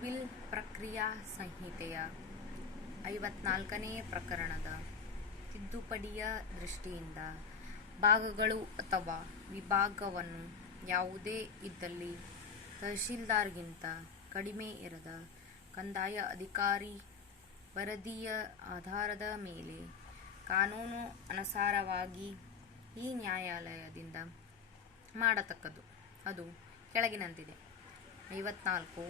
Civil ಪ್ರಕ್ರಿಯಾ ಸಂಹಿತೆಯ 54ನೇ ಪ್ರಕರಣದ ತಿದ್ದುಪಡಿಯ ದೃಷ್ಟಿಯಿಂದ ಭಾಗಗಳು ಅಥವಾ ವಿಭಾಗವನ್ನು ಯಾವುದೇ ಇದ್ದಲ್ಲಿ ತಹಶೀಲ್ದಾರ್ಗಿಂತ ಕಡಿಮೆ ಇರದ ಕಂದಾಯ ಅಧಿಕಾರಿ ವರದಿಯ ಆಧಾರದ ಮೇಲೆ ಕಾನೂನು ಅನುಸಾರವಾಗಿ ಈ ನ್ಯಾಯಾಲಯದಿಂದ ಮಾಡತಕ್ಕದ್ದು. ಅದು ಕೆಳಗಿನಂತಿದೆ. 54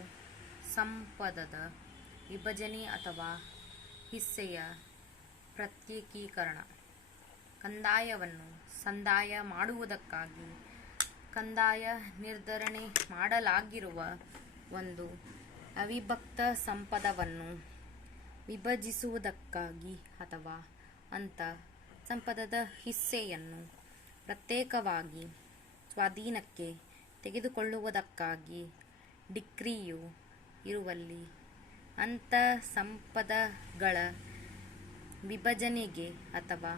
ಸಂಪದದ ವಿಭಜನೆ ಅಥವಾ ಹಿಸ್ಸೆಯ ಪ್ರತ್ಯೇಕೀಕರಣ. ಕಂದಾಯವನ್ನು ಸಂದಾಯ ಮಾಡುವುದಕ್ಕಾಗಿ ಕಂದಾಯ ನಿರ್ಧರಣೆ ಮಾಡಲಾಗಿರುವ ಒಂದು ಅವಿಭಕ್ತ ಸಂಪದವನ್ನು ವಿಭಜಿಸುವುದಕ್ಕಾಗಿ ಅಥವಾ ಅಂಥ ಸಂಪದದ ಹಿಸ್ಸೆಯನ್ನು ಪ್ರತ್ಯೇಕವಾಗಿ ಸ್ವಾಧೀನಕ್ಕೆ ತೆಗೆದುಕೊಳ್ಳುವುದಕ್ಕಾಗಿ ಡಿಕ್ರಿಯು ಇರುವಲ್ಲಿ ಅಂಥ ಸಂಪದಗಳ ವಿಭಜನೆಗೆ ಅಥವಾ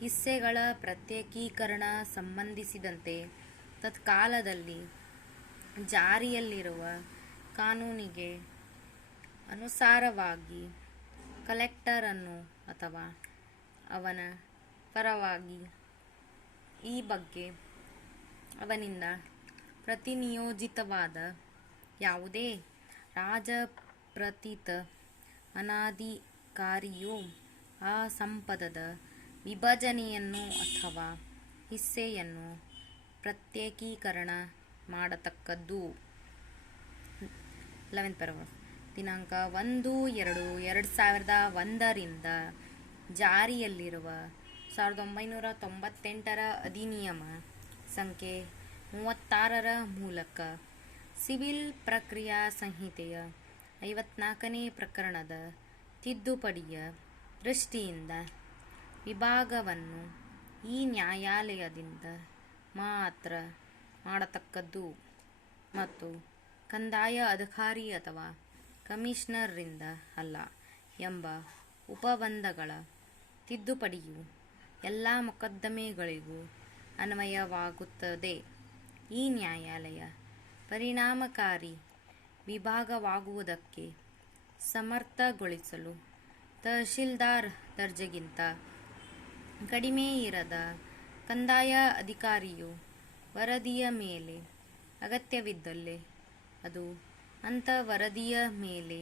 ಹಿಸ್ಸೆಗಳ ಪ್ರತ್ಯೇಕೀಕರಣ ಸಂಬಂಧಿಸಿದಂತೆ ತತ್ಕಾಲದಲ್ಲಿ ಜಾರಿಯಲ್ಲಿರುವ ಕಾನೂನಿಗೆ ಅನುಸಾರವಾಗಿ ಕಲೆಕ್ಟರನ್ನು ಅಥವಾ ಅವನ ಪರವಾಗಿ ಈ ಬಗ್ಗೆ ಅವನಿಂದ ಪ್ರತಿನಿಯೋಜಿತವಾದ ಯಾವುದೇ ರಾಜಪ್ರತಿತ ಅನಧಿಕಾರಿಯು ಆ ಸಂಪದದ ವಿಭಜನೆಯನ್ನು ಅಥವಾ ಹಿಸ್ಸೆಯನ್ನು ಪ್ರತ್ಯೇಕೀಕರಣ ಮಾಡತಕ್ಕದ್ದು. 11th paragraph. ದಿನಾಂಕ 1/2/2001 ಜಾರಿಯಲ್ಲಿರುವ 1998 ಅಧಿನಿಯಮ ಸಂಖ್ಯೆ 36 ಮೂಲಕ ಸಿವಿಲ್ ಪ್ರಕ್ರಿಯಾ ಸಂಹಿತೆಯ 54ನೇ ಪ್ರಕರಣದ ತಿದ್ದುಪಡಿಯ ದೃಷ್ಟಿಯಿಂದ ವಿಭಾಗವನ್ನು ಈ ನ್ಯಾಯಾಲಯದಿಂದ ಮಾತ್ರ ಮಾಡತಕ್ಕದ್ದು ಮತ್ತು ಕಂದಾಯ ಅಧಿಕಾರಿ ಅಥವಾ ಕಮಿಷನರ್ರಿಂದ ಅಲ್ಲ ಎಂಬ ಉಪಬಂಧಗಳ ತಿದ್ದುಪಡಿಯು ಎಲ್ಲ ಮೊಕದ್ದಮೆಗಳಿಗೂ ಅನ್ವಯವಾಗುತ್ತದೆ. ಈ ನ್ಯಾಯಾಲಯ ಪರಿಣಾಮಕಾರಿ ವಿಭಾಗವಾಗುವುದಕ್ಕೆ ಸಮರ್ಥಗೊಳಿಸಲು ತಹಶೀಲ್ದಾರ್ ದರ್ಜೆಗಿಂತ ಕಡಿಮೆ ಇರದ ಕಂದಾಯ ಅಧಿಕಾರಿಯು ವರದಿಯ ಮೇಲೆ ಅಗತ್ಯವಿದ್ದಲ್ಲಿ ಅದು ಅಂಥ ವರದಿಯ ಮೇಲೆ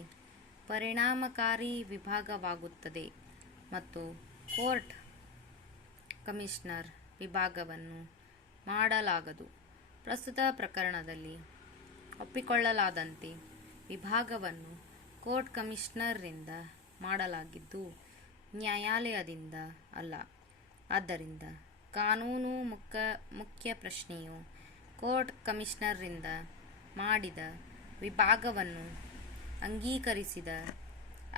ಪರಿಣಾಮಕಾರಿ ವಿಭಾಗವಾಗುತ್ತದೆ ಮತ್ತು ಕೋರ್ಟ್ ಕಮಿಷನರ್ ವಿಭಾಗವನ್ನು ಮಾಡಲಾಗದು. ಪ್ರಸ್ತುತ ಪ್ರಕರಣದಲ್ಲಿ ಒಪ್ಪಿಕೊಳ್ಳಲಾದಂತೆ ವಿಭಾಗವನ್ನು ಕೋರ್ಟ್ ಕಮಿಷನರ್ರಿಂದ ಮಾಡಲಾಗಿದ್ದು ನ್ಯಾಯಾಲಯದಿಂದ ಅಲ್ಲ. ಆದ್ದರಿಂದ ಕಾನೂನು ಮುಖ್ಯ ಪ್ರಶ್ನೆಯು ಕೋರ್ಟ್ ಕಮಿಷನರ್ರಿಂದ ಮಾಡಿದ ವಿಭಾಗವನ್ನು ಅಂಗೀಕರಿಸಿದ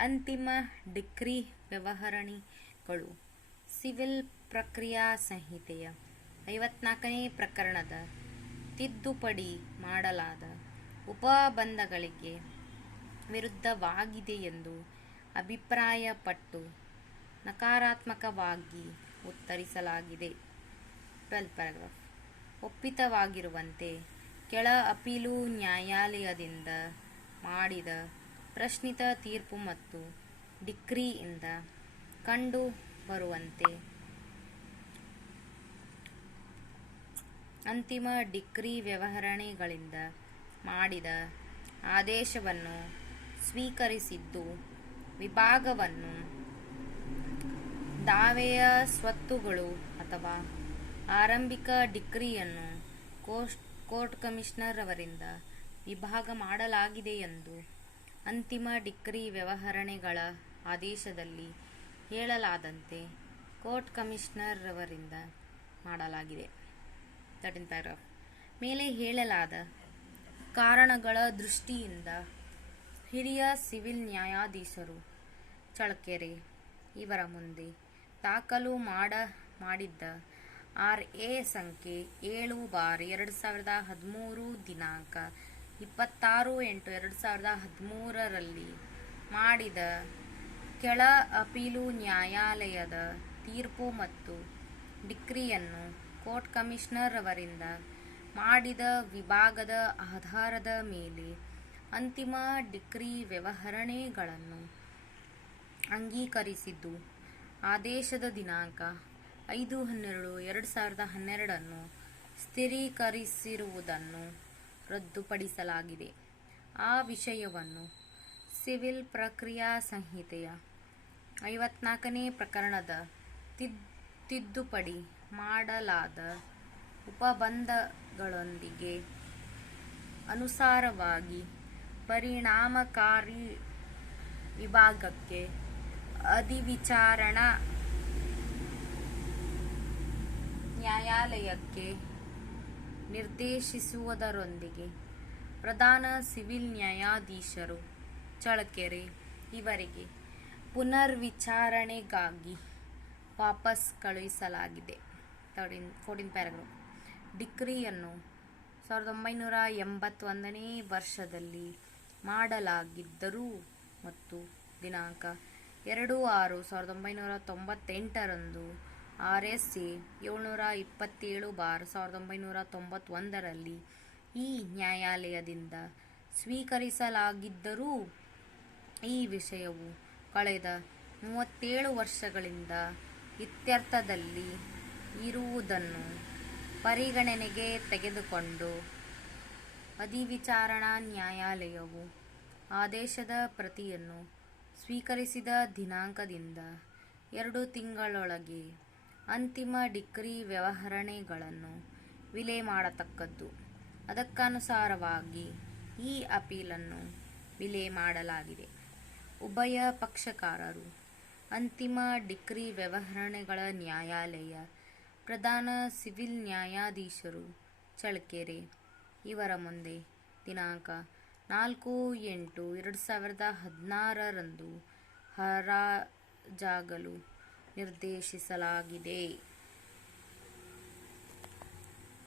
ಅಂತಿಮ ಡಿಕ್ರಿ ವ್ಯವಹರಣೆಗಳು ಸಿವಿಲ್ ಪ್ರಕ್ರಿಯಾ ಸಂಹಿತೆಯ 54ನೇ ಪ್ರಕರಣದ ತಿದ್ದುಪಡಿ ಮಾಡಲಾದ ಉಪಬಂಧಗಳಿಗೆ ವಿರುದ್ಧವಾಗಿದೆಯೆಂದು ಅಭಿಪ್ರಾಯಪಟ್ಟು ನಕಾರಾತ್ಮಕವಾಗಿ ಉತ್ತರಿಸಲಾಗಿದೆ. 12th paragraph. ಒಪ್ಪಿತವಾಗಿರುವಂತೆ ಕೆಳ ಅಪೀಲು ನ್ಯಾಯಾಲಯದಿಂದ ಮಾಡಿದ ಪ್ರಶ್ನಿತ ತೀರ್ಪು ಮತ್ತು ಡಿಕ್ರಿಯಿಂದ ಕಂಡು ಬರುವಂತೆ ಅಂತಿಮ ಡಿಕ್ರಿ ವ್ಯವಹರಣೆಗಳಿಂದ ಮಾಡಿದ ಆದೇಶವನ್ನು ಸ್ವೀಕರಿಸಿದ್ದು ವಿಭಾಗವನ್ನು ದಾವೆಯ ಸ್ವತ್ತುಗಳು ಅಥವಾ ಆರಂಭಿಕ ಡಿಕ್ರಿಯನ್ನು ಕೋರ್ಟ್ ಕಮಿಷನರ್ ಅವರಿಂದ ವಿಭಾಗ ಮಾಡಲಾಗಿದೆಯೆಂದು ಅಂತಿಮ ಡಿಕ್ರಿ ವ್ಯವಹರಣೆಗಳ ಆದೇಶದಲ್ಲಿ ಹೇಳಲಾದಂತೆ ಕೋರ್ಟ್ ಕಮಿಷನರ್ ಅವರಿಂದ ಮಾಡಲಾಗಿದೆ. 13th paragraph. ಮೇಲೆ ಹೇಳಲಾದ ಕಾರಣಗಳ ದೃಷ್ಟಿಯಿಂದ ಹಿರಿಯ ಸಿವಿಲ್ ನ್ಯಾಯಾಧೀಶರು ಚಳ್ಳಕೆರೆ ಇವರ ಮುಂದೆ ದಾಖಲು ಮಾಡಿದ್ದ RA ಸಂಖ್ಯೆ 7/2013 ದಿನಾಂಕ 26/8/2013 ಮಾಡಿದ ಕೆಳ ಅಪೀಲು ನ್ಯಾಯಾಲಯದ ತೀರ್ಪು ಮತ್ತು ಡಿಕ್ರಿಯನ್ನು ಕೋರ್ಟ್ ಕಮಿಷನರ್ ಅವರಿಂದ ಮಾಡಿದ ವಿಭಾಗದ ಆಧಾರದ ಮೇಲೆ ಅಂತಿಮ ಡಿಕ್ರಿ ವ್ಯವಹರಣೆಗಳನ್ನು ಅಂಗೀಕರಿಸಿದ್ದು ಆದೇಶದ ದಿನಾಂಕ 5/12/2012 ಸ್ಥಿರೀಕರಿಸಿರುವುದನ್ನು ರದ್ದುಪಡಿಸಲಾಗಿದೆ. ಆ ವಿಷಯವನ್ನು ಸಿವಿಲ್ ಪ್ರಕ್ರಿಯಾ ಸಂಹಿತೆಯ 54ನೇ ಪ್ರಕರಣದ ತಿದ್ದುಪಡಿ ಮಾಡಲಾದ ಉಪಬಂಧಗಳೊಂದಿಗೆ ಅನುಸಾರವಾಗಿ ಪರಿಣಾಮಕಾರಿ ವಿಭಾಗಕ್ಕೆ ಅಧಿವಿಚಾರಣಾ ನ್ಯಾಯಾಲಯಕ್ಕೆ ನಿರ್ದೇಶಿಸುವುದರೊಂದಿಗೆ ಪ್ರಧಾನ ಸಿವಿಲ್ ನ್ಯಾಯಾಧೀಶರು ಚಳ್ಳಕೆರೆ ಇವರಿಗೆ ಪುನರ್ವಿಚಾರಣೆಗಾಗಿ ವಾಪಸ್ ಕಳುಹಿಸಲಾಗಿದೆ. 14th paragraph. ಡಿಕ್ರಿಯನ್ನು 1981ನೇ ವರ್ಷದಲ್ಲಿ ಮಾಡಲಾಗಿದ್ದರೂ ಮತ್ತು ದಿನಾಂಕ 2/6/1998 RSA 727/1991 ಈ ನ್ಯಾಯಾಲಯದಿಂದ ಸ್ವೀಕರಿಸಲಾಗಿದ್ದರೂ ಈ ವಿಷಯವು ಕಳೆದ 37 ವರ್ಷಗಳಿಂದ ಇತ್ಯರ್ಥದಲ್ಲಿ ಇರುವುದನ್ನು ಪರಿಗಣನೆಗೆ ತೆಗೆದುಕೊಂಡು ಅಧಿವಿಚಾರಣಾ ನ್ಯಾಯಾಲಯವು ಆದೇಶದ ಪ್ರತಿಯನ್ನು ಸ್ವೀಕರಿಸಿದ ದಿನಾಂಕದಿಂದ 2 ತಿಂಗಳೊಳಗೆ ಅಂತಿಮ ಡಿಕ್ರಿ ವ್ಯವಹರಣೆಗಳನ್ನು ವಿಲೆ ಮಾಡತಕ್ಕದ್ದು. ಅದಕ್ಕನುಸಾರವಾಗಿ ಈ ಅಪೀಲನ್ನು ವಿಲೆ ಮಾಡಲಾಗಿದೆ. ಉಭಯ ಪಕ್ಷಕಾರರು ಅಂತಿಮ ಡಿಕ್ರಿ ವ್ಯವಹರಣೆಗಳ ನ್ಯಾಯಾಲಯ ಪ್ರಧಾನ ಸಿವಿಲ್ ನ್ಯಾಯಾಧೀಶರು ಚಳ್ಳಕೆರೆ ಇವರ ಮುಂದೆ ದಿನಾಂಕ 4/8/2016 ಹರಾಜಾಗಲು ನಿರ್ದೇಶಿಸಲಾಗಿದೆ.